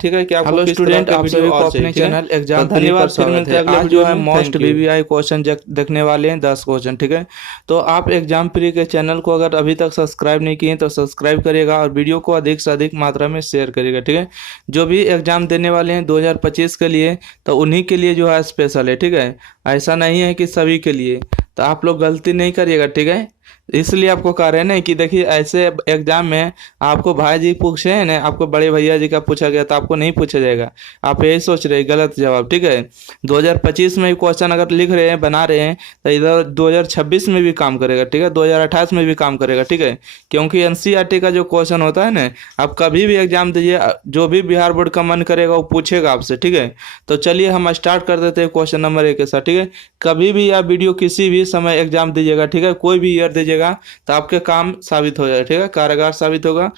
ठीक है कि आपको हेलो किस तरह स्टूडेंट, का आप वीडियो सभी को और चाहिए। अपने ठीक है, चैनल तो एग्जाम फनी पर धन्यवाद। फिर स्वागत मिलते हैं है। अगले आज वीडियो जो है में। Most thank you. BBI question देखने वाले हैं 10 क्वेश्चन। ठीक है, तो आप एग्जाम प्री के चैनल को अगर अभी तक सब्सक्राइब नहीं किए तो सब्सक्राइब करिएगा और वीडियो को अधिक से अधिक मात्रा में शेयर करिएगा। ठीक है, जो भी एग्जाम देने वाले हैं 2025 के लिए, तो उन्हीं के लिए जो है स्पेशल है। ठीक है, ऐसा नहीं है कि सभी के लिए, तो आप लोग गलती नहीं करिएगा। ठीक है, इसलिए आपको कह रहे हैं ना कि देखिए ऐसे एग्जाम में आपको भाई जी पूछे हैं ना, आपको बड़े भैया जी का पूछा गया तो आपको नहीं पूछा जाएगा। आप यही सोच रहे हैं, गलत जवाब। ठीक है, 2025 में क्वेश्चन अगर लिख रहे हैं, बना रहे हैं, तो इधर 2026 में भी काम करेगा। ठीक है, 2028 में भी काम करेगा। ठीक है, क्योंकि एनसीईआरटी का जो क्वेश्चन होता है ना, आप कभी भी एग्जाम दीजिए, जो भी बिहार बोर्ड का मन करेगा वो पूछेगा आपसे। ठीक है, तो चलिए हम स्टार्ट कर देते हैं क्वेश्चन नंबर 1 के साथ। ठीक है, कभी भी आप वीडियो किसी भी समय एग्जाम दीजिएगा, ठीक है, कोई भी ईयर दीजिएगा, तो आपके काम साबित हो जाए। ठीक है, कारगर साबित होगा।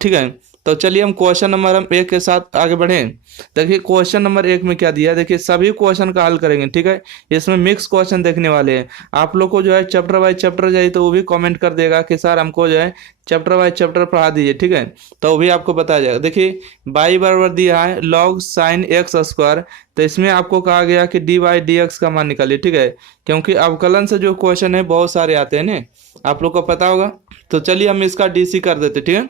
ठीक है, तो चलिए हम क्वेश्चन नंबर 1 के साथ आगे बढ़ें। देखिए क्वेश्चन नंबर 1 में क्या दिया है, देखिए सभी क्वेश्चन का हल करेंगे। ठीक है, इसमें मिक्स क्वेश्चन देखने वाले हैं। आप लोग को जो है चैप्टर वाइज चैप्टर चाहिए तो वो भी कमेंट कर देगा कि सर हमको जो है चैप्टर वाइज चैप्टर पढ़ा दीजिए। ठीक है, तो वो भी आपको बताया जाएगा। देखिए बाई बराबर दिया है लॉग साइन एक्स स्क्वायर, तो इसमें आपको कहा गया कि डी वाई डी एक्स का मान निकालिए। ठीक है, क्योंकि अवकलन से जो क्वेश्चन है बहुत सारे आते हैं ना, आप लोग को पता होगा। तो चलिए हम इसका डीसी कर देते। ठीक है,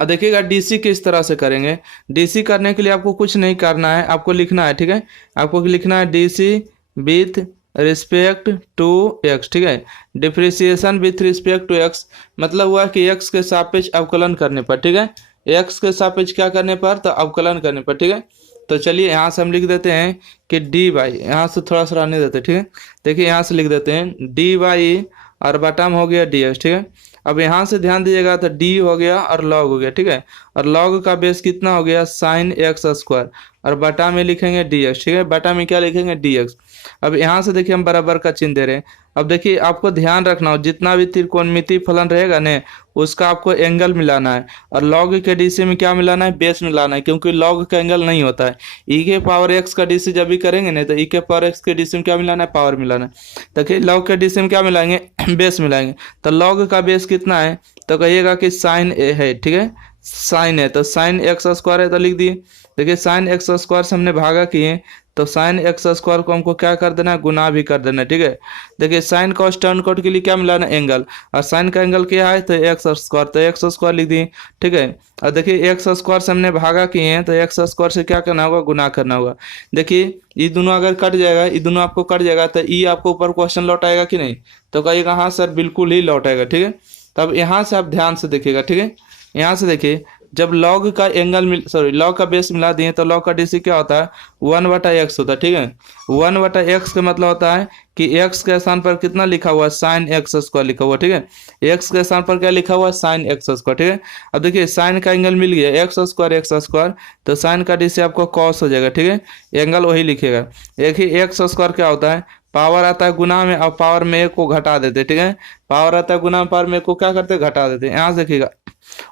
अब देखिएगा डीसी किस तरह से करेंगे। डीसी करने के लिए आपको कुछ नहीं करना है, आपको लिखना है। ठीक है, आपको लिखना है DC with respect to x. ठीक है, depreciation with respect to x मतलब हुआ कि एक्स के सापेक्ष अवकलन करने पर। ठीक है, एक्स के सापेक्ष क्या करने पर, तो अवकलन करने पर। ठीक है, तो चलिए यहाँ से हम लिख देते हैं कि डी वाई, यहाँ से थोड़ा सा रहने देते। ठीक है, देखिए यहाँ से लिख देते हैं डी वाई और बटम हो गया डी एक्स। ठीक है, अब यहाँ से ध्यान दीजिएगा तो डी हो गया और लॉग हो गया। ठीक है, और लॉग का बेस कितना हो गया, साइन एक्स स्क्वायर, और बटा में लिखेंगे डी एक्स। ठीक है, बटा में क्या लिखेंगे, डी एक्स। अब यहाँ से देखिए हम बराबर का चिन्ह दे रहे हैं। अब देखिए आपको ध्यान रखना हो, जितना भी त्रिकोणमिति फलन रहेगा ना, उसका आपको एंगल मिलाना है, और लॉग के डीसी में क्या मिलाना है, बेस मिलाना है, क्योंकि लॉग का एंगल नहीं होता है। ई के पावर एक्स का डीसी जब भी करेंगे ना, तो ई के पावर एक्स के डीसी में क्या मिलाना है, पावर मिलाना है। देखिए लॉग के डीसी में क्या मिलाएंगे, बेस मिलाएंगे। तो लॉग का बेस कितना है, तो कहिएगा कि साइन ए है। ठीक है, साइन है तो साइन एक्स स्क्वायर है, तो लिख दिए। देखिए साइन एक्स स्क्वायर से हमने भागा किए, तो साइन एक्स स्क्वायर को हमको क्या कर देना है, गुना भी कर देना है। ठीक है, देखिए साइन कॉस टर्न कोट के लिए क्या मिलाना है, एंगल, और साइन का एंगल क्या है, तो एक्स स्क्वायर, तो एक्स स्क्वायर लिख दिए। ठीक है, और देखिए एक्स स्क्वायर से हमने भागा किए हैं, तो एक्स स्क्वायर से क्या करना होगा, गुना करना होगा। देखिए ये दोनों अगर कट जाएगा, ये दोनों आपको कट जाएगा, तो ई आपको ऊपर क्वेश्चन लौट आएगा कि नहीं, तो कहिएगा हाँ सर बिल्कुल ही लौट आएगा। ठीक है, तब यहाँ से आप ध्यान से देखिएगा। ठीक है, यहाँ से देखिए जब लॉग का एंगल लॉग का बेस मिला दिए, तो लॉग का डीसी क्या होता है, 1/x होता है। ठीक है, 1/x का मतलब होता है कि x के स्थान पर कितना लिखा हुआ है, साइन एक्स स्क्वायर लिखा हुआ है। ठीक है, x के स्थान पर क्या लिखा हुआ है, साइन एक्स स्क्वायर। ठीक है, अब देखिए साइन का एंगल मिल गया एक्स स्क्वायर, तो साइन का डीसी आपको कॉस हो जाएगा। ठीक है, एंगल वही लिखेगा। एक ही एक्स स्क्वायर क्या होता है, पावर आता है गुना में, और पावर में एक को घटा देते। ठीक है, पावर आता है गुना में, पावर में एक को क्या करते, घटा देते। यहाँ से देखिएगा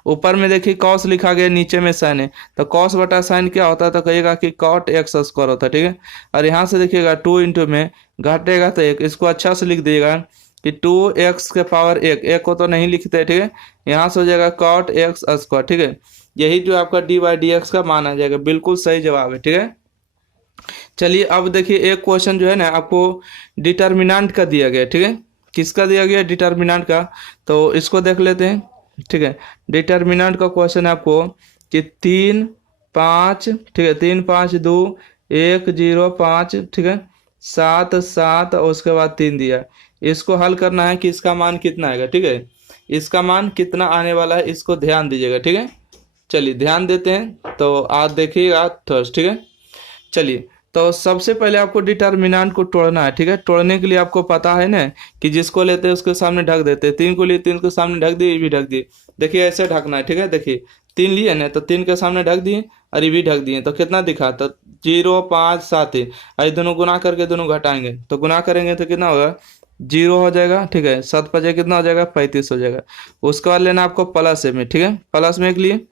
ऊपर में देखिए कॉस लिखा गया, नीचे में साइन है, तो कॉस बटा साइन क्या होता है, तो कहिएगा कि कॉट एक्स स्क्वायर होता है। ठीक है, और यहाँ से देखिएगा 2 इंटू में घटेगा तो एक, इसको अच्छा से लिख दिएगा कि 2x के पावर एक को तो नहीं लिखते। ठीक है, यहाँ से हो जाएगा कॉट एक्स स्क्वायर। ठीक है, यही जो आपका डी बाई डी एक्स का मान आ जाएगा, बिल्कुल सही जवाब है। ठीक है, चलिए अब देखिए एक क्वेश्चन जो है ना आपको डिटर्मिनेंट का दिया गया। ठीक है, किसका दिया गया, डिटर्मिनेंट का, तो इसको देख लेते हैं। ठीक है, डिटर्मिनेंट का क्वेश्चन है आपको कि 3 5, ठीक है, 3 5 2 1 0 5, ठीक है, 7 7 और उसके बाद 3 दिया। इसको हल करना है कि इसका मान कितना आएगा। ठीक है, इसका मान कितना आने वाला है, इसको ध्यान दीजिएगा। ठीक है, चलिए ध्यान देते हैं, तो आप देखिएगा थर्स्ट। ठीक है, चलिए तो सबसे पहले आपको डिटर्मिनेंट को तोड़ना है। ठीक है, तोड़ने के लिए आपको पता है ना कि जिसको लेते हैं उसके सामने ढक देते हैं। 3 को लिए 3 के सामने ढक दिए, ये भी ढक दिए। देखिए ऐसे ढकना है। ठीक है, देखिए 3 लिए ना, तो 3 के सामने ढक दिए और ये भी ढक दिए, तो कितना दिखा, तो 0 5 7 है। और दोनों गुना करके दोनों घटाएंगे, तो गुना करेंगे तो कितना होगा, 0 हो जाएगा। ठीक है, 7 5 कितना हो जाएगा, 35 हो जाएगा। उसके बाद लेना आपको प्लस में। ठीक है, प्लस में एक लिए।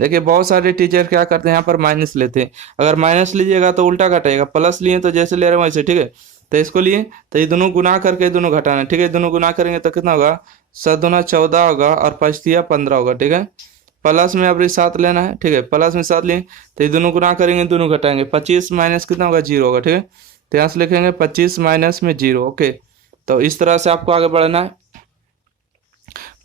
देखिए बहुत सारे टीचर क्या करते हैं, यहाँ पर माइनस लेते हैं। अगर माइनस लीजिएगा तो उल्टा घटाएगा, प्लस लिए तो जैसे ले रहे हैं वैसे। ठीक है, तो इसको लिए, तो ये दोनों गुना करके दोनों घटाना है। ठीक है, दोनों गुना करेंगे तो कितना होगा, 7 दूना 14 होगा और 5 तिया 15 होगा। ठीक है, प्लस में अब 7 लेना है, ठीक है। प्लस में 7 लिए तो ये दोनों गुना करेंगे, दोनों घटाएंगे, 25 माइनस कितना होगा, 0 होगा, ठीक है। तो यहाँ से लिखेंगे 25 माइनस में 0, ओके। तो इस तरह से आपको आगे बढ़ना है।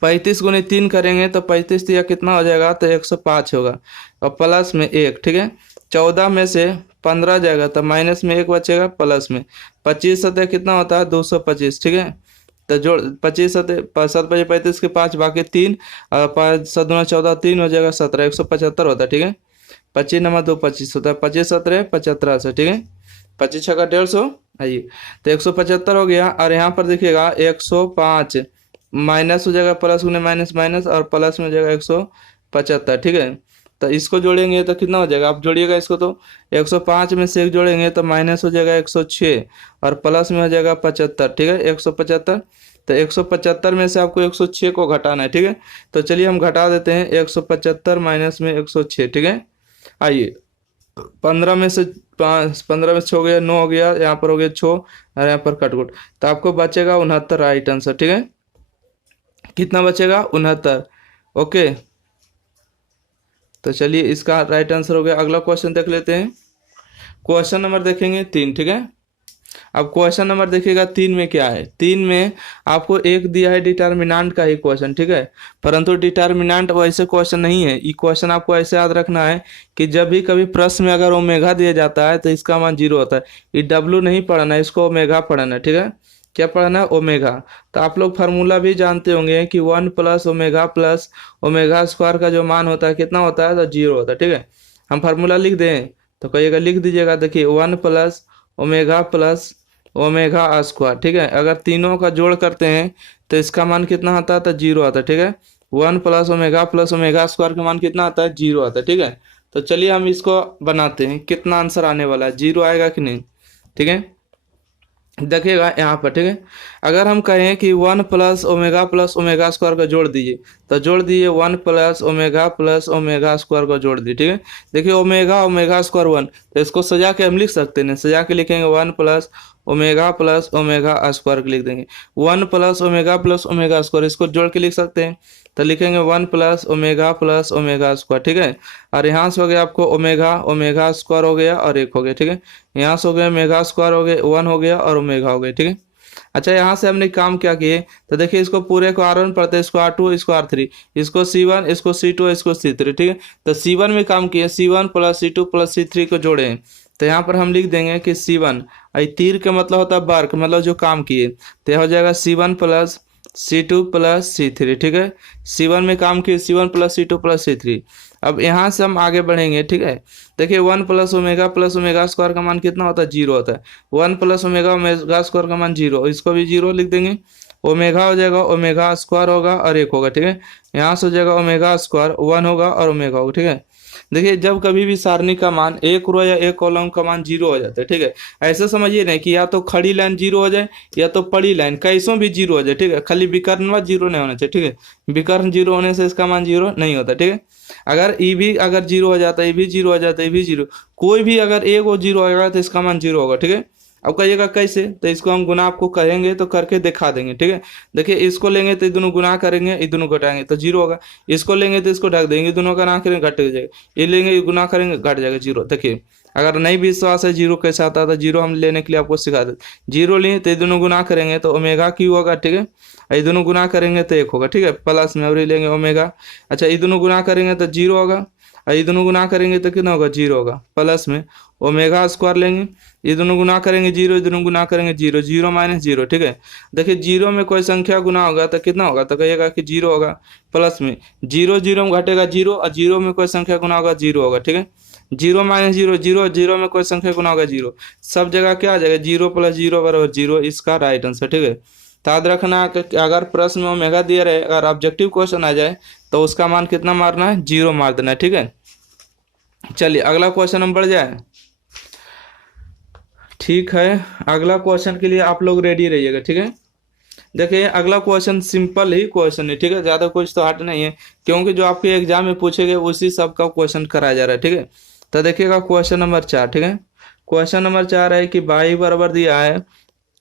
35 गुने 3 करेंगे तो 35 या कितना हो जाएगा, तो 105 होगा, और प्लस में 1, ठीक है। 14 में से 15 जाएगा तो माइनस में 1 बचेगा, प्लस में 25 सतह कितना होता है, 225, ठीक है। तो जोड़ 25 सतह 7 5 35 के 5 बाकी 3 और 5 7 दूना 14, 3 हो जाएगा 17, 175 होता है, ठीक है। 25 नंबर 2 25 होता है, 25 17 75 से, ठीक है। 25 छक्का 150, आइए तो 175 हो गया। और यहाँ पर देखिएगा 105 माइनस हो जाएगा, प्लस गुने माइनस माइनस, और प्लस में हो जाएगा 175, ठीक है। तो इसको जोड़ेंगे तो कितना हो जाएगा, आप जोड़िएगा इसको, तो 105 में से 1 जोड़ेंगे तो माइनस हो जाएगा 106, और प्लस में हो जाएगा 75, ठीक है, 175। तो 175 में से आपको 106 को घटाना है, ठीक है। तो चलिए हम घटा देते हैं, 175 माइनस में 106, ठीक है। आइए 15 में से 5, 15 में से 6 हो गया, 9 हो गया, यहाँ पर हो गया 6, और यहाँ पर कटकुट, तो आपको बचेगा 69, राइट आंसर, ठीक है। कितना बचेगा, 69, ओके। तो चलिए इसका राइट आंसर हो गया। अगला क्वेश्चन देख लेते हैं। क्वेश्चन नंबर देखेंगे 3, ठीक है। अब क्वेश्चन नंबर देखिएगा 3 में क्या है। 3 में आपको एक दिया है डिटर्मिनेंट का ही क्वेश्चन, ठीक है। परंतु डिटर्मिनेंट वैसे क्वेश्चन नहीं है, ये क्वेश्चन आपको ऐसे याद रखना है कि जब भी कभी प्रश्न में अगर ओमेगा दिया जाता है तो इसका मान 0 होता है। ये डब्लू नहीं पढ़ना है, इसको ओमेगा पढ़ना है, ठीक है। क्या पढ़ना है, ओमेगा। तो आप लोग फार्मूला भी जानते होंगे कि 1 प्लस ओमेगा स्क्वायर का जो मान होता है कितना होता है, तो 0 होता है, ठीक है। हम फार्मूला लिख दें तो कहिएगा, लिख दीजिएगा, देखिए 1 प्लस ओमेगा स्क्वायर, ठीक है। अगर तीनों का जोड़ करते हैं तो इसका मान कितना आता है, तो 0 आता है, ठीक है। 1 प्लस ओमेगा स्क्वायर का मान कितना आता है, 0 आता है, ठीक है। तो चलिए हम इसको बनाते हैं, कितना आंसर आने वाला है, 0 आएगा कि नहीं, ठीक है। देखिएगा यहाँ पर, ठीक है। अगर हम कहें कि 1 प्लस ओमेगा स्क्वायर का जोड़ दीजिए, तो जोड़ दीजिए 1 प्लस ओमेगा स्क्वायर का जोड़ दीजिए, ठीक है। देखिए ओमेगा स्क्वायर 1, तो इसको सजा के हम लिख सकते हैं, सजा के लिखेंगे 1 प्लस ओमेगा स्क्वायर लिख देंगे। 1 प्लस ओमेगा स्क्वायर, इसको जोड़ के लिख सकते हैं, तो लिखेंगे 1 प्लस ओमेगा स्क्वायर, ठीक है। और यहाँ से हो गया आपको ओमेगा स्क्वायर हो गया और 1 हो गया, ठीक है। यहाँ से हो गया मेगा स्क्वायर हो गया, 1 हो गया और ओमेगा हो गया, ठीक है। अच्छा यहाँ से हमने काम क्या किए, तो देखिए इसको पूरे को R1 पढ़ते हैं, इसको R2, इसको R3, इसको C1, इसको C2, इसको C3, ठीक है। तो C1 में काम किए, C1 plus C2 plus C3 को जोड़े हैं, तो यहाँ पर हम लिख देंगे कि C1, तीर का मतलब होता है वर्क, मतलब जो काम किए, तो हो जाएगा C1 plus C2 plus C3, ठीक है। C1 में काम किए, C1 plus C2 plus C3। अब यहाँ से हम आगे बढ़ेंगे, ठीक है। देखिए 1 प्लस ओमेगा स्क्वायर का मान कितना होता है, 0 होता है। 1 प्लस ओमेगा स्क्वायर का मान 0, इसको भी 0 लिख देंगे। ओमेगा हो जाएगा, ओमेगा स्क्वायर होगा और 1 होगा, ठीक है। यहाँ से हो जाएगा ओमेगा स्क्वायर, 1 होगा और ओमेगा होगा, ठीक है। देखिए जब कभी भी सारणी का मान एक रो या एक कॉलम का मान 0 हो जाता है, ठीक है। ऐसे समझिए नहीं कि या तो खड़ी लाइन 0 हो जाए या तो पड़ी लाइन कैसों भी 0 हो जाए, ठीक है। खाली विकर्ण 0 नहीं होना चाहिए, ठीक है। विकर्ण 0 होने से इसका मान 0 नहीं होता, ठीक है। अगर ई भी अगर 0 हो जाता है, ई भी 0 हो जाता है, ई भी 0, कोई भी अगर एक वो 0 होगा तो इसका मान 0 होगा, ठीक है। अब कहिएगा कैसे, तो इसको हम गुना आपको कहेंगे तो करके दिखा देंगे, ठीक है। देखिए इसको लेंगे तो ये दोनों गुना करेंगे, ये दोनों घटाएंगे तो 0 होगा। इसको लेंगे तो इसको ढक देंगे, दोनों का ना करेंगे घट जाएगा, ये लेंगे ये गुना करेंगे घट जाएगा 0। देखिए अगर नहीं विश्वास है 0 कैसे आता था, 0 हम लेने के लिए आपको सिखा देते। 0 लिए तो ये दोनों गुना करेंगे तो ओमेगा क्यू होगा, ठीक है। ये दोनों गुना करेंगे तो 1 होगा, ठीक है। प्लस में और ये लेंगे ओमेगा, अच्छा ये दोनों गुना करेंगे तो 0 होगा, और ये दोनों गुना करेंगे तो कितना होगा, 0 होगा। प्लस में ओमेगा स्क्वायर लेंगे, ये दोनों गुना करेंगे 0, ये दोनों गुना करेंगे 0, 0 माइनस 0, ठीक है। देखिए 0 में कोई संख्या गुना होगा तो कितना होगा, तो कहिएगा कि 0 होगा। प्लस में 0 0 में घटेगा 0, और 0 में कोई संख्या गुना होगा 0 होगा, ठीक है। 0 माइनस 0 0, 0 में कोई संख्या गुना होगा 0, सब जगह क्या आ जाएगा 0 प्लस 0 बराबर 0, इसका राइट आंसर, ठीक है। तो याद रखना कि अगर प्रश्न में ओमेगा दिया रहे, अगर ऑब्जेक्टिव क्वेश्चन आ जाए तो उसका मान कितना मारना है, 0 मार देना है, ठीक है। चलिए अगला क्वेश्चन हम बढ़ जाए, ठीक है। अगला क्वेश्चन के लिए आप लोग रेडी रहिएगा, ठीक है। देखिए अगला क्वेश्चन सिंपल ही क्वेश्चन है, ठीक है। ज़्यादा कुछ तो हार्ड नहीं है, क्योंकि जो आपके एग्जाम में पूछे गए उसी सब का क्वेश्चन कराया जा रहा है, ठीक है। तो देखिएगा क्वेश्चन नंबर 4, ठीक है। क्वेश्चन नंबर 4 है कि y बराबर दिया है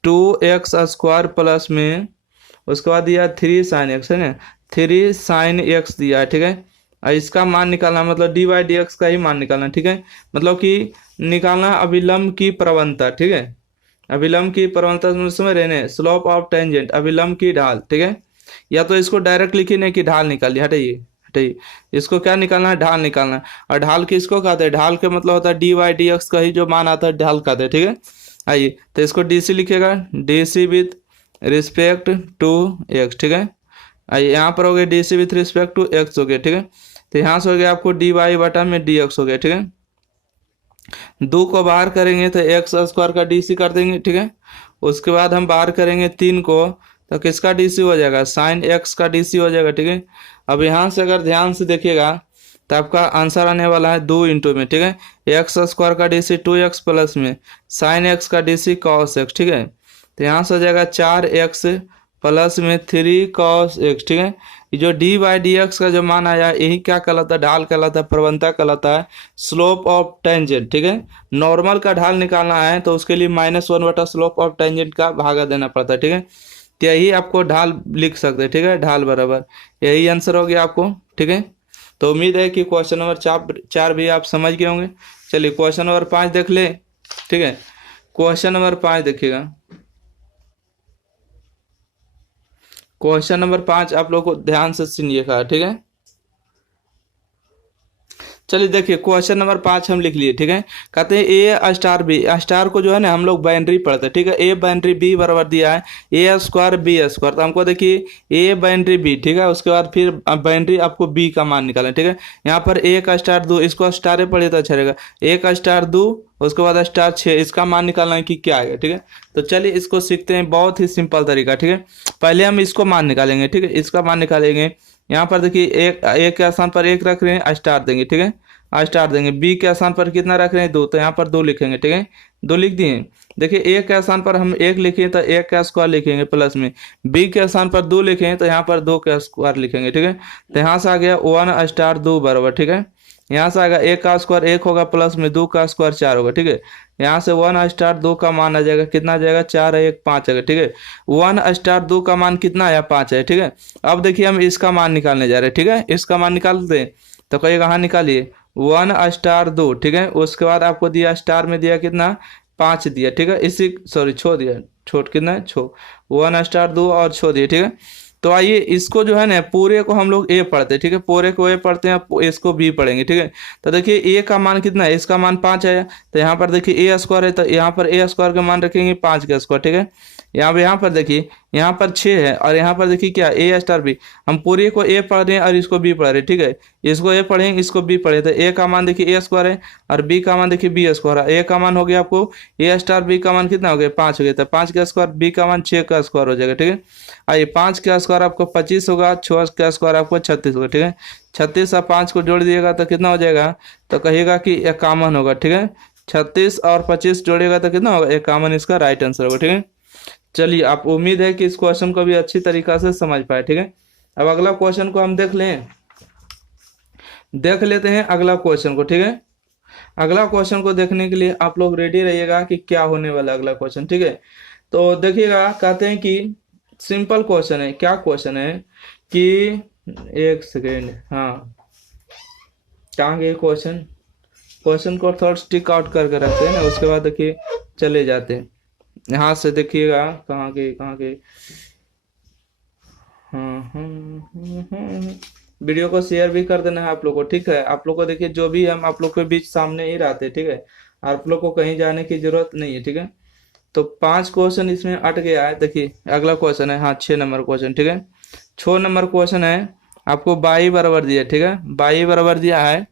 2x स्क्वायर प्लस में, उसके बाद दिया 3 sin x, है ना, 3 sin x दिया है, ठीक है। और इसका मान निकालना मतलब डी बाई डी एक्स का ही मान निकालना, ठीक है। मतलब कि निकालना अभिलंब की प्रवणता, ठीक है। अभिलंब की प्रवणता समझ रहे हैं, स्लोप ऑफ टेंजेंट, अभिलंब की ढाल, ठीक है। या तो इसको डायरेक्ट लिखिए नहीं कि ढाल निकालिए, हटाइए हटाइए, इसको क्या निकालना है, ढाल निकालना है। और ढाल किसको कहते हैं, ढाल के मतलब होता है डी वाई डी एक्स का ही जो मान आता है ढाल कहते हैं, ठीक है। आइए तो इसको डी सी लिखिएगा, D C with respect to x, ठीक है। आइए यहाँ पर हो गया D C with respect to x हो गया, ठीक है। तो यहाँ से हो गया आपको डी वाई बटा में डी एक्स हो गया, ठीक है। दो को बाहर करेंगे तो एक्स स्क्वायर का डी सी कर देंगे, ठीक है। उसके बाद हम बाहर करेंगे 3 को, तो किसका डी सी हो जाएगा, साइन एक्स का डी सी हो जाएगा, ठीक है। अब यहाँ से अगर ध्यान से देखिएगा तो आपका आंसर आने वाला है 2 इंटू में, ठीक है। एक्स स्क्वायर का डी सी 2x प्लस में साइन एक्स का डी सी कॉस एक्स, ठीक है। तो यहाँ से हो जाएगा 4x प्लस में 3 कॉस एक्स, ठीक है। ये जो डी बाई डी एक्स का जो मान आया यही क्या कहलाता है, ढाल कहलाता है, प्रवणता कहलाता है, स्लोप ऑफ टेंजेंट, ठीक है। नॉर्मल का ढाल निकालना है तो उसके लिए -1 बटा स्लोप ऑफ टेंजेंट का भागा देना पड़ता है, ठीक है। तो यही आपको ढाल लिख सकते हैं, ठीक है, ढाल बराबर यही आंसर हो गया आपको, ठीक है। तो उम्मीद है कि क्वेश्चन नंबर 4 भी आप समझ गए होंगे। चलिए क्वेश्चन नंबर 5 देख ले, ठीक है। क्वेश्चन नंबर 5 देखिएगा, क्वेश्चन नंबर 5 आप लोग को ध्यान से सुनिएगा, ठीक है। चलिए देखिए क्वेश्चन नंबर 5 हम लिख लिए, ठीक है। कहते हैं ए स्टार बी, स्टार को जो है ना हम लोग बाइनरी पढ़ते हैं, ठीक है। ए बाइनरी बी बराबर दिया है ए स्क्वायर बी स्क्वायर, तो हमको देखिए ए बाइनरी बी, ठीक है। उसके बाद फिर बाइनरी आपको बी का मान निकालना है, ठीक है। यहाँ पर ए का स्टार 2, इसको स्टार पढ़े तो अच्छा रहेगा, ए का स्टार 2, उसके बाद स्टार 6, इसका मान निकालना है कि क्या आएगा, ठीक है। तो चलिए इसको सीखते हैं, बहुत ही सिंपल तरीका, ठीक है। पहले हम इसको मान निकालेंगे, ठीक है, इसका मान निकालेंगे। यहाँ पर देखिए एक के स्थान पर 1 रख रहे हैं, स्टार देंगे, ठीक है, स्टार देंगे। बी के स्थान पर कितना रख रहे हैं, 2, तो यहाँ पर 2 लिखेंगे, ठीक है, 2 लिख दिए। देखिए ए के स्थान पर हम 1 लिखे तो 1 का स्क्वायर लिखेंगे प्लस में, बी के स्थान पर 2 लिखे तो यहाँ पर 2 का स्क्वायर लिखेंगे, ठीक है। तो यहाँ से आ गया 1 स्टार 2 बराबर, ठीक है। यहाँ से आएगा 1 का स्क्वायर 1 होगा प्लस में 2 का स्क्वायर 4 होगा, ठीक है। यहाँ से 1 स्टार 2 का मान आ जाएगा, कितना आ जाएगा, 4 है 1 5 आएगा, ठीक है। 1 स्टार 2 का मान कितना आया, 5 है, ठीक है। अब देखिए हम इसका मान निकालने जा रहे हैं, ठीक है। इसका मान निकालते हैं तो कहिएगा हाँ निकालिए, 1 स्टार 2, ठीक है। उसके बाद आपको दिया स्टार में दिया कितना, 5 दिया, ठीक है। इसी सॉरी छो दिया, छोट कितना है, छो, 1 स्टार 2 और छो दिया, ठीक है। तो आइए इसको जो है ना पूरे को हम लोग ए पढ़ते हैं, ठीक है, पूरे को ए पढ़ते हैं, इसको बी पढ़ेंगे, ठीक है। तो देखिए ए का मान कितना है, इसका मान 5 है, तो यहाँ पर देखिए ए स्क्वायर है, तो यहाँ पर ए स्क्वायर का मान रखेंगे 5 का स्क्वायर, ठीक है। यहाँ पर देखिए यहाँ पर 6 है और यहाँ पर देखिए क्या ए स्टार बी, हम पूरे को ए पढ़ रहे हैं और इसको बी पढ़ रहे हैं, ठीक है। इसको ए पढ़ेंगे, इसको बी पढ़े, तो ए का मान देखिए ए स्क्वायर है और बी का मान देखिए बी स्क्वायर है। ए का मान हो गया आपको ए स्टार बी का मान कितना हो गया, 5 हो गया, तो 5 का स्क्वायर, बी का मान 6 का स्क्वायर हो जाएगा, ठीक है। आइए 5 का स्क्वायर आपको 25 होगा, 6 का स्क्वायर आपको 36 होगा, ठीक है। 36 और 5 को जोड़ दिएगा तो कितना हो जाएगा, तो कहिएगा कि 51 होगा, ठीक है। 36 और 25 जोड़ेगा तो कितना होगा, 51, इसका राइट आंसर होगा, ठीक है। चलिए आप उम्मीद है कि इस क्वेश्चन को भी अच्छी तरीका से समझ पाए, ठीक है। अब अगला क्वेश्चन को हम देख लेते हैं अगला क्वेश्चन को, ठीक है। अगला क्वेश्चन को देखने के लिए आप लोग रेडी रहिएगा कि क्या होने वाला अगला क्वेश्चन, ठीक है। तो देखिएगा, कहते हैं कि सिंपल क्वेश्चन है, क्या क्वेश्चन है कि एक सेकेंड, हाँ कहाँ गए क्वेश्चन को थोड़ा टिक आउट करके रखते हैं ना, उसके बाद देखिए चले जाते हैं। यहाँ से देखिएगा कहाँ के वीडियो को शेयर भी कर देना है आप लोग को, ठीक है। आप लोग को देखिए जो भी हम आप लोग के बीच सामने ही रहते हैं, ठीक है। आप लोग को कहीं जाने की जरूरत नहीं है, ठीक है। तो 5 क्वेश्चन इसमें अट गया है। देखिए अगला क्वेश्चन है, हाँ 6 नंबर क्वेश्चन, ठीक है। 6 नंबर क्वेश्चन है, आपको बाई बराबर दिया, ठीक है। बाई बराबर दिया है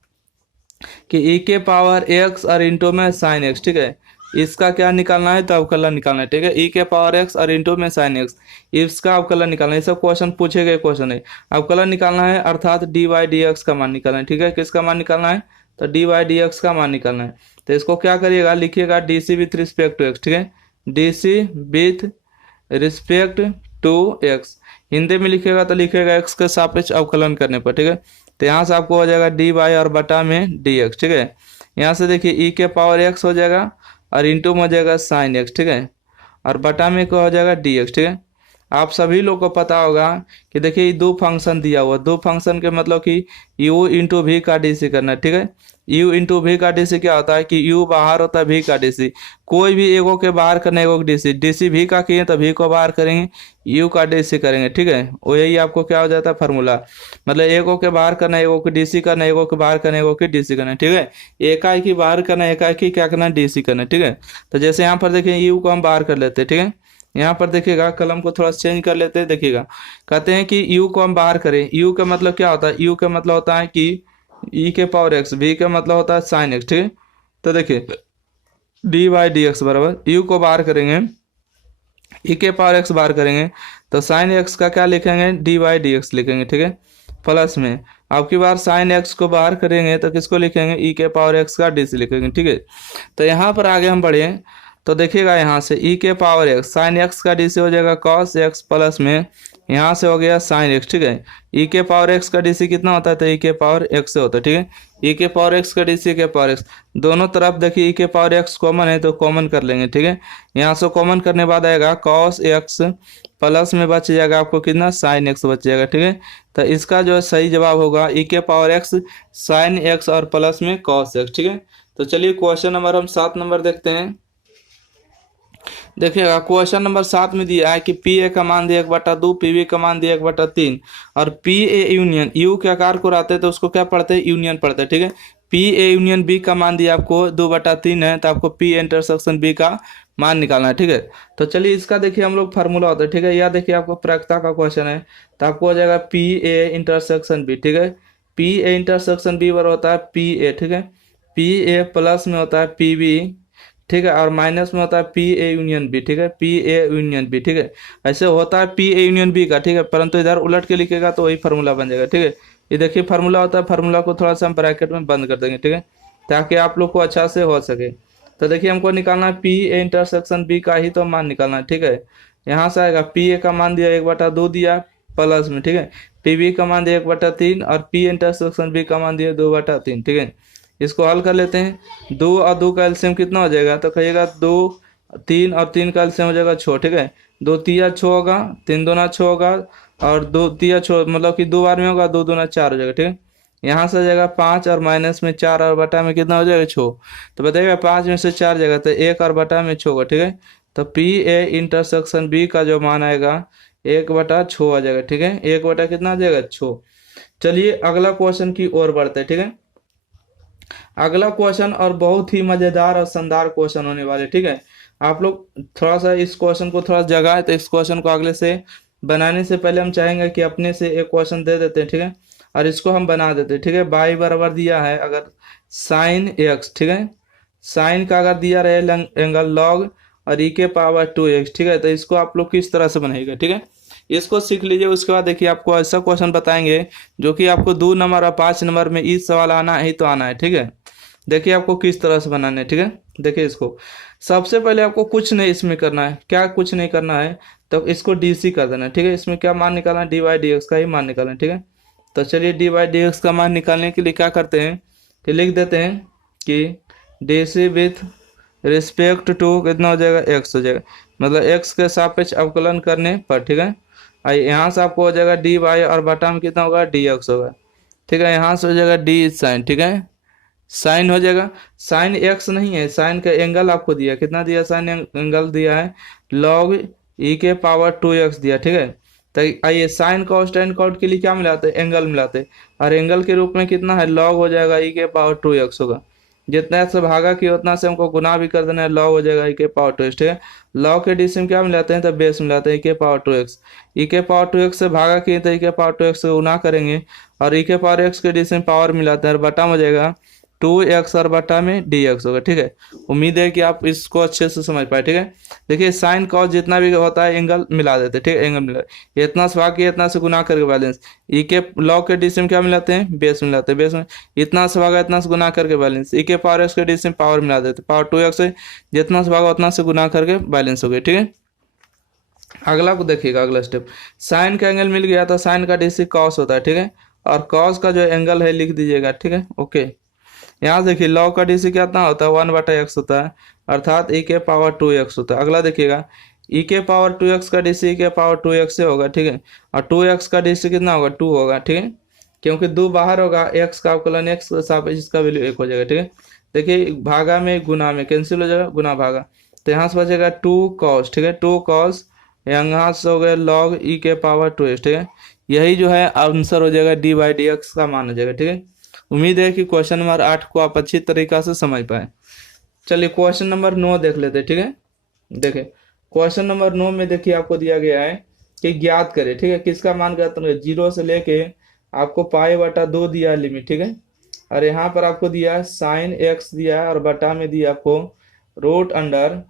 कि ई के पावर एक्स और इंटू में साइन एक्स, ठीक है। इसका क्या निकालना है, तो अवकलन निकालना है, ठीक है। ई के पावर एक्स और इंटू में साइन एक्स, इसका अवकलन निकालना है। ये सब क्वेश्चन पूछे गए क्वेश्चन है। अवकलन निकालना है अर्थात डी वाई डी एक्स का मान निकालना है, ठीक है। किसका मान निकालना है, तो डी वाई डी एक्स का मान निकालना है। तो इसको क्या करिएगा, लिखिएगा D C with respect to x, ठीक है। D C with respect to x, Hindi में लिखिएगा तो लिखिएगा एक्स के सापेक्ष अवकलन करने पर, ठीक है। तो यहाँ से आपको हो जाएगा डी वाई और बटा में डी एक्स, ठीक है। यहाँ से देखिए ई के पावर एक्स हो जाएगा और इंटू में हो जाएगा साइन एक्स, ठीक है, और बटा में क्या हो जाएगा डी एक्स, ठीक है। आप सभी लोग को पता होगा कि देखिए ये दो फंक्शन दिया हुआ, दो फंक्शन के मतलब कि u इंटू वी का डीसी करना है, ठीक है। u इंटू वी का डीसी क्या होता है कि u बाहर होता है v का डीसी, कोई भी एगो के बाहर करना एगो डीसी, डीसी v का किए तो v को बाहर करेंगे, u का डीसी करेंगे, ठीक है। वो यही आपको क्या हो जाता है फार्मूला, मतलब एगो के बाहर करना एगो के डीसी करना, एगो के बाहर करना एगो के डीसी करना, ठीक है। एकाएक ही बाहर करना, एकाएक ही क्या करना डीसी करना, ठीक है। तो जैसे यहाँ पर देखिए u को हम बाहर कर लेते हैं, ठीक है। यहाँ पर देखिएगा कलम को थोड़ा चेंज कर लेते हैं, देखिएगा कहते हैं कि u को हम बाहर करें, u का मतलब क्या होता है, u का मतलब होता है कि e के पावर x, v का मतलब होता है साइन x, ठीक है। तो देखिए डी वाई डी एक्स बराबर u को बाहर करेंगे, e के पावर x बाहर करेंगे तो साइन x का क्या लिखेंगे, डी वाई डी एक्स लिखेंगे, ठीक है। प्लस में अब की बार साइन x को बाहर करेंगे तो किसको लिखेंगे, e के पावर x का डीसी लिखेंगे, ठीक है। तो यहाँ पर आगे हम बढ़े तो देखिएगा यहाँ से e के पावर x साइन x का डीसी हो जाएगा cos x, प्लस में यहाँ से हो गया साइन x, ठीक है। e के पावर x का डीसी कितना होता है, तो e के पावर x से होता है, ठीक है। e के पावर x का डीसी के पावर x, दोनों तरफ देखिए e के पावर x कॉमन है तो कॉमन कर लेंगे, ठीक है। यहाँ से कॉमन करने बाद आएगा cos x, प्लस में बच जाएगा आपको कितना, साइन x बच जाएगा, ठीक है। तो इसका जो सही जवाब होगा e के पावर x साइन x और प्लस में cos x, ठीक है। तो चलिए क्वेश्चन नंबर हम 7 नंबर देखते हैं। देखिएगा क्वेश्चन नंबर 7 में दिया है कि पी ए का मान दिया 1/2, पी बी का मान दिया 1/3 और पी ए यूनियन यू के आकार को रहते हैं तो उसको क्या पढ़ते हैं, यूनियन पढ़ते हैं, ठीक है। पी ए यूनियन बी का मान दिया आपको 2/3 है तो आपको पी इंटरसेक्शन बी का मान निकालना है, ठीक है। तो चलिए इसका देखिए हम लोग फार्मूला होता है, ठीक है। यह देखिए आपको प्रायिकता का क्वेश्चन है तो आपको हो जाएगा पी ए इंटरसेक्शन बी, ठीक है। पी ए इंटरसेक्शन बी बराबर होता है पी ए, ठीक है। पी ए प्लस में होता है पी बी, ठीक है, और माइनस में होता है पी ए यूनियन बी, ठीक है, पी ए यूनियन बी, ठीक है। ऐसे होता है पी ए यूनियन बी का, ठीक है, परंतु इधर उलट के लिखेगा तो वही फार्मूला बन जाएगा, ठीक है। ये देखिए फार्मूला होता है, फार्मूला को थोड़ा सा हम ब्रैकेट में बंद कर देंगे, ठीक है, ताकि आप लोग को अच्छा से हो सके। तो देखिए हमको निकालना है पी ए इंटरसेक्शन बी का ही तो मान निकालना है, ठीक है। यहाँ से आएगा पी ए का मान दिया 1/2 दिया प्लस में, ठीक है, पी बी का मान दिया 1/3 और पी इंटरसेक्शन बी का मान दिया 2/3, ठीक है। इसको हल कर लेते हैं, 2 और 2 का एलसीएम कितना हो जाएगा, तो कहिएगा 2 3 और 3 का एलसीएम हो जाएगा 6, ठीक है। 2 तिया 6 होगा, 3 दूना 6 होगा और 2 तिया 6 मतलब कि 2 बार में होगा, 2 दूना 4 हो जाएगा, ठीक है। यहाँ से हो जाएगा 5 और माइनस में 4 और बटा में कितना हो जाएगा 6। तो बताइएगा 5 में से 4 जाएगा तो 1 और बटा में 6 होगा, ठीक है। तो पी ए इंटरसेक्शन बी का जो मान आएगा 1/6 आ जाएगा, ठीक है। 1 बटा कितना आ जाएगा 6। चलिए अगला क्वेश्चन की ओर बढ़ते हैं, ठीक है। अगला क्वेश्चन और बहुत ही मजेदार और शानदार क्वेश्चन होने वाले, ठीक है। आप लोग थोड़ा सा इस क्वेश्चन को थोड़ा जगह है तो इस क्वेश्चन को अगले से बनाने से पहले हम चाहेंगे कि अपने से एक क्वेश्चन दे देते हैं, ठीक है, और इसको हम बना देते हैं, ठीक है। बाई बराबर दिया है अगर साइन एक्स, ठीक है, साइन का अगर दिया रहे एंगल लॉग और ई के पावर 2x, ठीक है। तो इसको आप लोग किस तरह से बनाएगा, ठीक है, इसको सीख लीजिए। उसके बाद देखिए आपको ऐसा क्वेश्चन बताएंगे जो कि आपको 2 नंबर और 5 नंबर में इस सवाल आना है तो आना है, ठीक है। देखिए आपको किस तरह से बनाना है, ठीक है। देखिए इसको सबसे पहले आपको कुछ नहीं इसमें करना है, क्या कुछ नहीं करना है, तो इसको डीसी कर देना है, ठीक है। इसमें क्या मान निकालना है, डी वाई डी एक्स का ही मान निकालना है, ठीक है। तो चलिए डी वाई डी एक्स का मान निकालने के लिए क्या करते हैं कि लिख देते हैं कि डीसी विथ रिस्पेक्ट टू कितना हो जाएगा, एक्स हो जाएगा, मतलब एक्स के सापेक्ष अवकलन करने पर, ठीक है। यहाँ से आपको हो जाएगा डी वाई और बटा में कितना होगा, डी एक्स होगा, ठीक है। यहाँ से हो जाएगा डी साइन, ठीक है, साइन हो जाएगा। साइन एक्स नहीं है, साइन का एंगल आपको दिया, कितना दिया, साइन एंगल दिया है लॉग ई के पावर 2x दिया, ठीक है। तो आइए साइन कॉस टेन कॉट के लिए क्या मिलाते हैं, एंगल मिलाते हैं, और एंगल के रूप में कितना है, लॉग हो जाएगा ई के पावर 2x होगा, जितना से भागा कि उतना से हमको गुना भी कर देना है, लॉग हो जाएगा ई के पावर 2x, ठीक है। लॉग के डीसी में क्या मिलाते हैं, तो बेस मिलाते हैं ई के पावर 2x, ई के पावर 2x से भागा किए तो ई के पावर 2x से गुना करेंगे और ई के पावर x के डीसी में पावर मिलाते हैं और बटा हो जाएगा 2x और बटा में dx होगा, ठीक है। उम्मीद है कि आप इसको अच्छे से समझ पाए, ठीक है। देखिए साइन कॉस जितना भी होता है एंगल मिला देते, ठीक है, एंगल मिला, इतना से भाग के इतना से गुना करके बैलेंस, ई के लॉग के डीसी में क्या मिलाते हैं, बेस मिलाते हैं, बेस में इतना से भागा इतना से गुना करके बैलेंस, ई के पावर x के डीसी में पावर मिला देते, पावर 2x है, जितना से भागा उतना से गुना करके बैलेंस हो गया, ठीक है। अगला को देखिएगा, अगला स्टेप, साइन का एंगल मिल गया तो साइन का डीसी कॉस होता है, ठीक है, और कॉस का जो एंगल है लिख दीजिएगा, ठीक है, ओके। यहाँ देखिए लॉग का डीसी कितना होता है, 1/x होता है, अर्थात ई के पावर 2x होता है। अगला देखिएगा ई के पावर 2x का DC के पावर 2x से होगा, ठीक है। और 2x का DC कितना होगा, 2 होगा, ठीक है। क्योंकि 2 बाहर होगा, x का अवकलन x के सापेक्ष इसका वैल्यू 1 हो जाएगा, ठीक है। देखिए भागा में गुना में कैंसिल हो जाएगा, गुना भागा, तो यहाँ से बचेगा 2 cos, ठीक है, 2 cos, यहाँ से हो गया log e के पावर 2x, ठीक है। यही जो है आंसर हो जाएगा, dy/dx का मान हो जाएगा, ठीक है। उम्मीद है कि क्वेश्चन नंबर 8 को आप अच्छी तरीका से समझ पाए। चलिए क्वेश्चन नंबर 9 देख लेते हैं, ठीक है। देखिए क्वेश्चन नंबर 9 में देखिए आपको दिया गया है कि ज्ञात करें, ठीक है, किसका मान ज्ञात करें, 0 से लेके आपको π/2 दिया लिमिट, ठीक है। और यहाँ पर आपको दिया sin x दिया और बटा में दिया आपको रूट अंडर।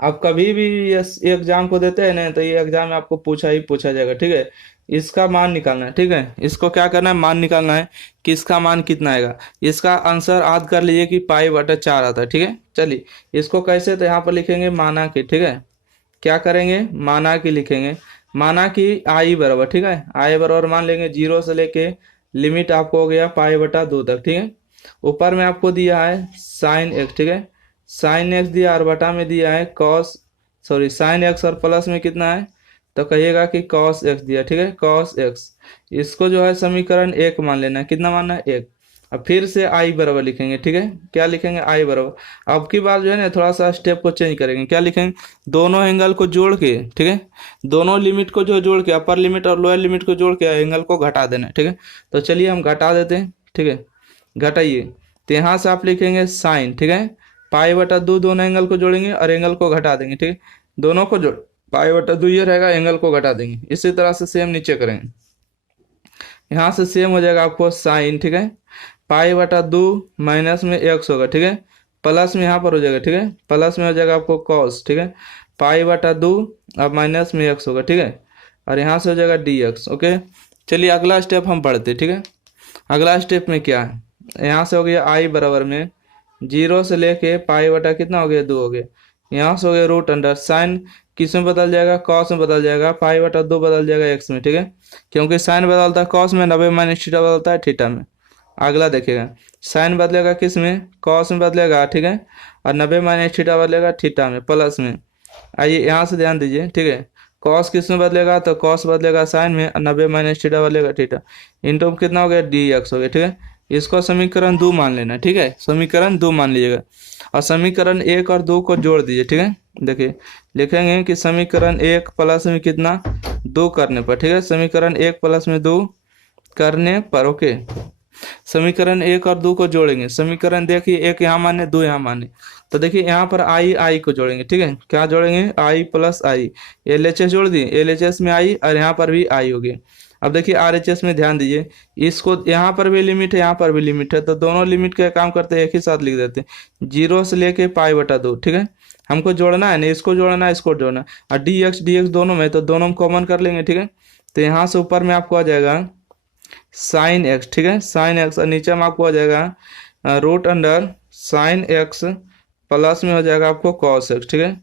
आप कभी भी इस एग्जाम को देते हैं ना, तो ये एग्जाम में आपको पूछा ही पूछा जाएगा, ठीक है। इसका मान निकालना है, ठीक है, इसको क्या करना है, मान निकालना है कि इसका मान कितना आएगा। इसका आंसर याद कर लीजिए कि π/4 आता है, ठीक है। चलिए इसको कैसे, तो यहाँ पर लिखेंगे माना कि, ठीक है, क्या करेंगे, माना कि लिखेंगे, माना कि i बराबर, ठीक है, i बराबर मान लेंगे 0 से लेके लिमिट आपको हो गया π/2 तक, ठीक है। ऊपर में आपको दिया है साइन x, ठीक है, साइन x दिया और बटा में दिया है साइन x और प्लस में कितना है, तो कहिएगा कि cos x दिया, ठीक है, cos x। इसको जो है समीकरण 1 मान लेना है, कितना मानना है, 1। अब फिर से i बराबर लिखेंगे, ठीक है, क्या लिखेंगे, i बराबर। अब की बार जो है ना थोड़ा सा स्टेप को चेंज करेंगे, क्या लिखेंगे, दोनों एंगल को जोड़ के, ठीक है, दोनों लिमिट को जो जोड़ के, अपर लिमिट और लोअर लिमिट को जोड़ के एंगल को घटा देना है, ठीक है। तो चलिए हम घटा देते हैं, ठीक है, घटाइए। तो यहाँ से आप लिखेंगे साइन, ठीक है, π/2 दोनों एंगल को जोड़ेंगे और एंगल को घटा देंगे, ठीक है, दोनों को जोड़ π/2 ये रहेगा, एंगल को घटा देंगे। इसी तरह से सेम नीचे करेंगे, यहाँ से सेम हो जाएगा आपको साइन, ठीक है, π/2 माइनस में x होगा, ठीक है, प्लस में यहाँ पर हो जाएगा, ठीक है, प्लस में हो जाएगा आपको कॉस, ठीक है, π/2 अब माइनस में x होगा, ठीक है, और यहाँ से हो जाएगा dx, ओके। चलिए अगला स्टेप हम पढ़ते, ठीक है। अगला स्टेप में क्या है, यहाँ से हो गया i बराबर में 0 से लेके π/, कितना हो गया, 2 हो गया, यहाँ से हो गया रूट अंडर, साइन किस में बदल जाएगा, कॉस में बदल जाएगा, π/2 बदल जाएगा x में, ठीक है, क्योंकि साइन बदलता है कॉस में, 90 - थीटा बदलता है थीटा में। अगला देखिएगा, साइन बदलेगा किस में, कॉस में बदलेगा, ठीक है, और 90 - थीटा बदलेगा थीटा में, प्लस में। आइए यहाँ से ध्यान दीजिए, ठीक है, कॉस किस में बदलेगा, तो कॉस बदलेगा साइन में, और 90 - थीटा बदलेगा थीटा, इनटू कितना हो गया, dx हो गया, ठीक है। इसको समीकरण 2 मान लेना, ठीक है, समीकरण 2 मान लीजिएगा, और समीकरण 1 और 2 को जोड़ दीजिए, ठीक है। देखिए लिखेंगे कि समीकरण 1 प्लस में कितना, 2 करने पर, ठीक है, समीकरण 1 प्लस में 2 करने पर, ओके। समीकरण 1 और 2 को जोड़ेंगे, समीकरण देखिए 1 यहाँ माने, 2 यहाँ माने, तो देखिए यहाँ पर i को जोड़ेंगे, ठीक है, क्या जोड़ेंगे, i प्लस i, LHS जोड़ दिए, LHS में i और यहाँ पर भी i हो गया। अब देखिए RHS में ध्यान दीजिए, इसको यहाँ पर भी लिमिट है, यहाँ पर भी लिमिट है, तो दोनों लिमिट का काम करते हैं, एक ही साथ लिख देते हैं, 0 से लेके π/2, ठीक है। हमको जोड़ना है ना, इसको जोड़ना है, इसको जोड़ना, और dx दोनों में, तो दोनों में कॉमन कर लेंगे, ठीक है। तो यहाँ से ऊपर में आपको आ जाएगा साइन x, ठीक है, साइन x, और नीचे में आपको आ जाएगा root under sine x, plus में हो जाएगा आपको कॉस x, ठीक है।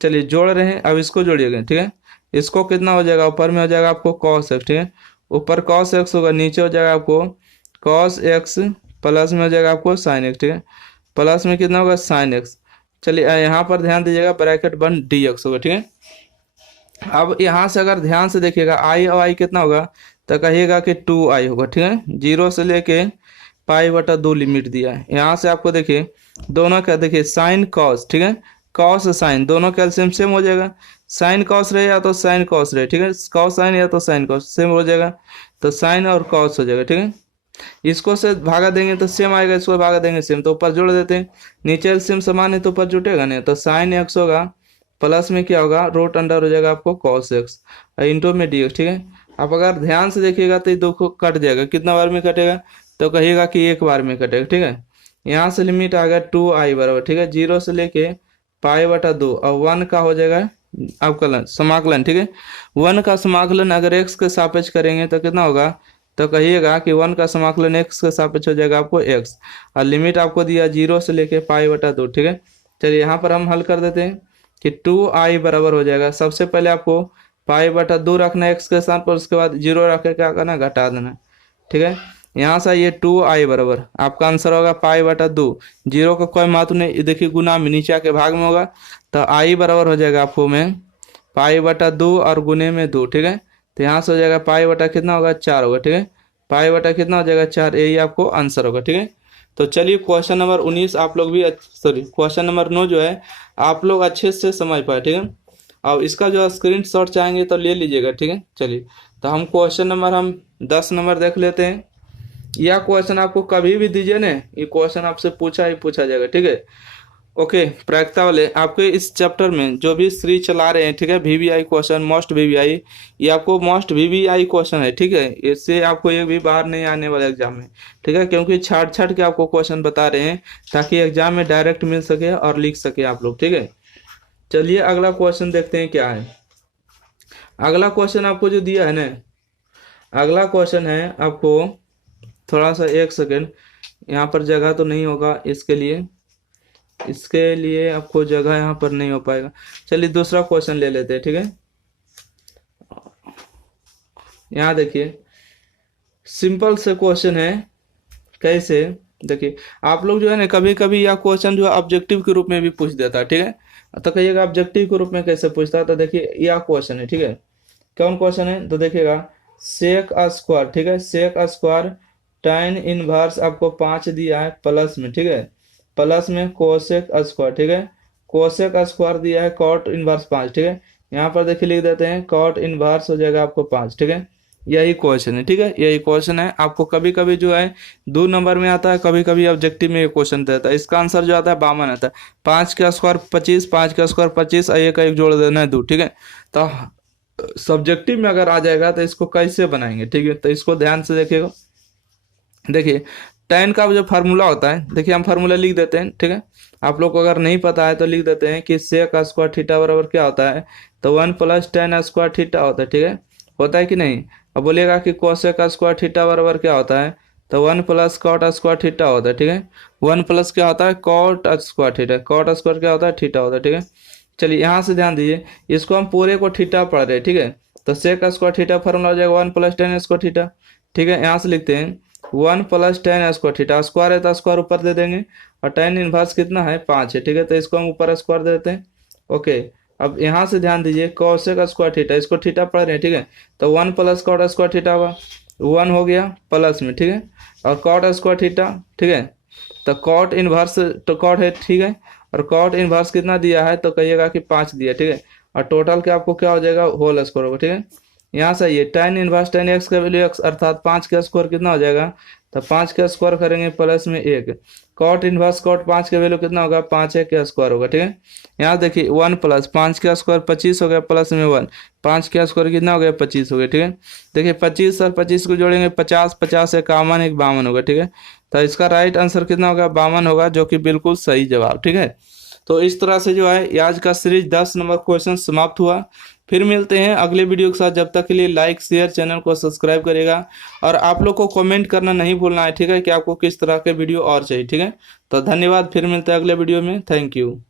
चलिए जोड़ रहे हैं, अब इसको जोड़िएगा, ठीक है, इसको कितना हो जाएगा, ऊपर में हो जाएगा आपको cos x, ठीक है, ऊपर cos x होगा, नीचे हो जाएगा आपको cos x, प्लस में हो जाएगा आपको sin x, ठीक है, प्लस में कितना होगा, sin x। चलिए यहाँ पर ध्यान दीजिएगा, ब्रैकेट बंद dx होगा, ठीक है। अब यहाँ से अगर ध्यान से देखिएगा i और i कितना होगा, तो कहिएगा कि 2i होगा, ठीक है, 0 से लेके π/2 लिमिट दिया है। यहाँ से आपको देखिए दोनों का देखिए साइन कॉस, ठीक है, कॉस साइन दोनों का एलसीएम सेम हो जाएगा, साइन कॉस रहे या तो साइन कॉस रहे, ठीक है, कॉस साइन या तो साइन कॉस सेम हो जाएगा, तो साइन और कॉस हो जाएगा, ठीक है। इसको से भागा देंगे तो सेम आएगा, इसको भागा देंगे सेम, तो ऊपर जोड़ देते हैं, नीचे एलसीएम समान है तो ऊपर जुटेगा नहीं, तो साइन x होगा, प्लस में क्या होगा, रूट अंडर हो जाएगा आपको cos x, इंटू में dx, ठीक है। आप अगर ध्यान से देखिएगा तो ये दो को कट जाएगा, कितना बार में कटेगा, तो कहिएगा कि एक बार में कटेगा, ठीक है। यहाँ से लिमिट आ गया 2i बराबर, ठीक है, 0 से लेके π/2, और 1 का हो जाएगा अवकलन समाकलन, ठीक है, 1 का समाकलन अगर x के सापेक्ष करेंगे तो कितना होगा, तो कहिएगा कि 1 का समाकलन x के सापेक्ष हो जाएगा आपको x, और लिमिट आपको दिया 0 से लेके π/2, ठीक है। चलिए यहाँ पर हम हल कर देते हैं कि 2i बराबर हो जाएगा, सबसे पहले आपको π/2 रखना है x के स्थान पर, उसके बाद 0 रख के क्या करना, घटा देना, ठीक है। यहाँ से ये 2i बराबर आपका आंसर होगा π/2। जीरो का कोई महत्व नहीं, ये देखिए गुना में नीचे आके भाग में होगा, तो i बराबर हो जाएगा आपको में π/2 और गुने में 2, ठीक है। तो यहाँ से हो जाएगा π/ कितना होगा 4 होगा, ठीक है। π/ कितना हो जाएगा 4, यही आपको आंसर होगा, ठीक है। तो चलिए क्वेश्चन नंबर 19 आप लोग भी सॉरी क्वेश्चन नंबर 9 जो है आप लोग अच्छे से समझ पाए, ठीक है। अब इसका जो स्क्रीन शॉट चाहेंगे तो ले लीजिएगा, ठीक है। चलिए तो हम क्वेश्चन नंबर 10 नंबर देख लेते हैं। यह क्वेश्चन आपको कभी भी दीजिए ना, ये क्वेश्चन आपसे पूछा ही पूछा जाएगा, ठीक है। ओके, प्रायिकता वाले आपके इस चैप्टर में जो भी श्री चला रहे हैं, ठीक है, VVI क्वेश्चन, मोस्ट VVI, ये आपको मोस्ट VVI क्वेश्चन है, ठीक है। इससे आपको एक भी बाहर नहीं आने वाला एग्जाम में, ठीक है, क्योंकि छाट छाट के आपको क्वेश्चन बता रहे हैं ताकि एग्जाम में डायरेक्ट मिल सके और लिख सके आप लोग, ठीक है। चलिए अगला क्वेश्चन देखते हैं क्या है। अगला क्वेश्चन आपको जो दिया है ना, अगला क्वेश्चन है आपको, थोड़ा सा एक सेकेंड, यहाँ पर जगह तो नहीं होगा इसके लिए आपको जगह यहाँ पर नहीं हो पाएगा। चलिए दूसरा क्वेश्चन ले लेते हैं, ठीक है। यहाँ देखिए सिंपल से क्वेश्चन है, कैसे देखिए आप लोग जो है ना कभी कभी यह क्वेश्चन जो है ऑब्जेक्टिव के रूप में भी पूछ देता है, ठीक है। तो कहिएगा ऑब्जेक्टिव के रूप में कैसे पूछता है, तो देखिए यह क्वेश्चन है, ठीक है। कौन क्वेश्चन है, तो देखिएगा सेक स्क्वायर, ठीक है, सेक स्क्वायर tan इनवर्स आपको 5 दिया है प्लस में, ठीक है, प्लस में कोसेक स्क्वायर, ठीक है, कोसेक स्क्वायर दिया है कॉट इनवर्स 5, ठीक है। यहाँ पर देखिए लिख देते हैं कॉट इनवर्स हो जाएगा आपको 5, ठीक है। यही क्वेश्चन है, ठीक है, यही क्वेश्चन है। आपको कभी कभी जो है 2 नंबर में आता है, कभी कभी ऑब्जेक्टिव में ये क्वेश्चन देता है। इसका आंसर जो आता है 52 आता है। 5 का स्क्वायर 25, 5 का स्क्वायर 25 और एक जोड़ देना है 2, ठीक है। तो सब्जेक्टिव में अगर आ जाएगा तो इसको कैसे बनाएंगे, ठीक है। तो इसको ध्यान से देखिएगा। देखिए tan का जो फार्मूला होता है, देखिए हम फार्मूला लिख देते हैं, ठीक है। आप लोग को अगर नहीं पता है तो लिख देते हैं कि सेक स्क्वायर थीटा बराबर क्या होता है, तो 1 + tan स्क्वायर थीटा होता है, ठीक है। होता है कि नहीं। अब बोलिएगा कि कोसेक स्क्वायर थीटा बराबर क्या होता है, तो 1 + कॉट स्क्वायर थीटा होता है, ठीक है। 1 प्लस क्या होता है cot square theta, cot square क्या होता है थीटा होता है, ठीक है। चलिए यहाँ से ध्यान दीजिए, इसको हम पूरे को थीटा पढ़ रहे हैं, ठीक है। तो सेक स्क्वायर थीटा फार्मूला हो जाएगा 1 + tan स्क्वायर थीटा, ठीक है। यहाँ से लिखते हैं 1 + tan स्क्वायर थीटा, स्क्वायर है तो स्क्वायर ऊपर दे देंगे, और tan इनवर्स कितना है 5 है, ठीक है। तो इसको हम ऊपर स्क्वायर दे देते हैं, ओके। अब यहाँ से ध्यान दीजिए कोसेक स्क्वायर थीटा, इसको थीटा पढ़ रहे हैं, ठीक है। तो 1 + कॉट स्क्वायर थीटा होगा, 1 हो गया प्लस में, ठीक है, और कॉट स्क्वायर थीटा, ठीक है। तो कॉट इनवर्स तो कॉट है, ठीक है, और कॉट इनवर्स कितना दिया है, तो कहिएगा कि 5 दिया, ठीक है। और टोटल के आपको क्या हो जाएगा होल स्क्वायर होगा, ठीक है। यहाँ से ये tan इनवर्स tan x का वैल्यू x अर्थात 5 का स्क्वायर कितना हो जाएगा, तो 5 का स्क्वायर करेंगे प्लस में 1, कॉट इनवर्स कॉट 5 का वैल्यू कितना होगा 5 का स्क्वायर होगा, ठीक है। यहाँ देखिए 1 + 5 का स्क्वायर 25 हो गया प्लस में 1, 5 का स्क्वायर कितना हो गया 25 हो गया, ठीक है। देखिए 25 और 25 को जोड़ेंगे 50, 50 से कॉमन एक 52 होगा, ठीक है। तो इसका राइट आंसर कितना होगा 52 होगा, जो कि बिल्कुल सही जवाब, ठीक है। तो इस तरह से जो है आज का सीरीज 10 नंबर क्वेश्चन समाप्त हुआ। फिर मिलते हैं अगले वीडियो के साथ, जब तक के लिए लाइक शेयर चैनल को सब्सक्राइब करेगा, और आप लोग को कमेंट करना नहीं भूलना है, ठीक है, कि आपको किस तरह के वीडियो और चाहिए, ठीक है। तो धन्यवाद, फिर मिलते हैं अगले वीडियो में, थैंक यू।